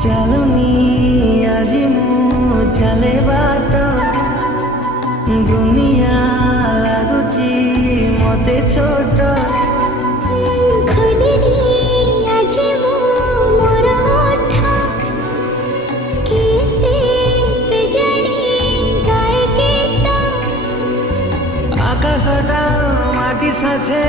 ଚାଲୁନି ଆଜି ମୁଁ ଚାଲେ ବାଟ ଦୁନିଆ ଲାଗୁଛି ମତେ ଛୋଟ ଖୋଲିନି ଆଜି ମୁଁ ମୋର ଓଠ କିସେ କେଜାଣି ଗାଏ ଗୀତ ଆକାଶଟା ମାଟି ସାଥେ